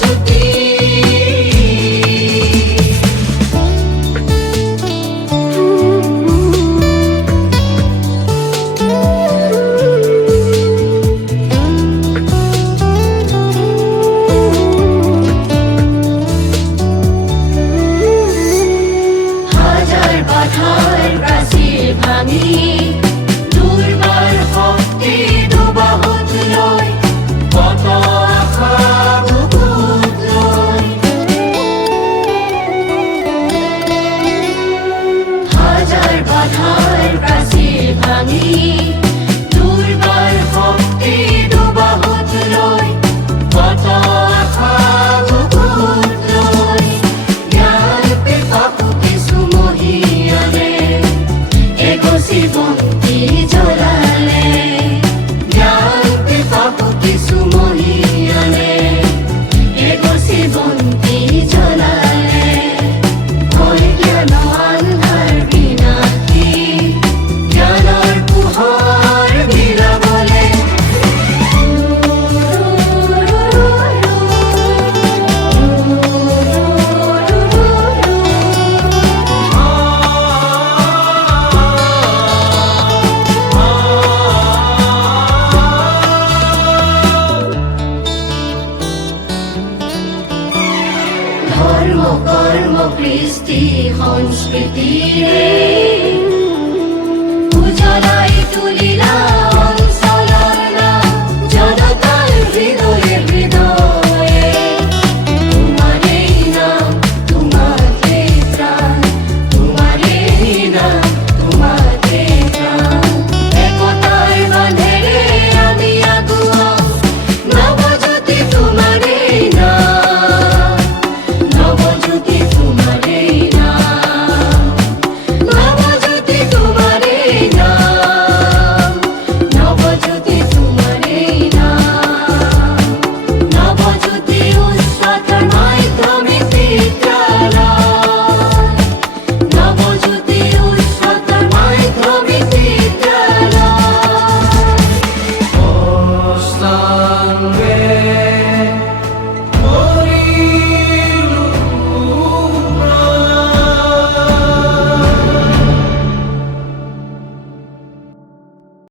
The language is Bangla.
জ্যোতি। হাজার বাধার প্রাচীর ভাঙি দুর্বার ভক্তি ডোবাহত লয়, কত আশা বুকুত লয়। হাজার বাধার প্রাচীর ভাঙি দুর্বার ভক্তি ডোবাহত লয়, কত আশা বুকুত লয়। জ্ঞান পেপাকু কিছু মহিয়ালে এগোছি বন্তি জ্বলালে, জ্ঞান পেপাকু কিছু মহিয়ালে এগোছি বন্তি জ্বলালে। হয় জ্ঞান আন্ধাৰ বিনাশী, জ্ঞানৰ পোহৰ বিলাবলে। ধৰ্ম কৰ্ম কৃষ্টি সংস্কৃতিৰে উজ্বলাই তুলিলা অঞ্চলৰ নাম, জনতাৰ হৃদয়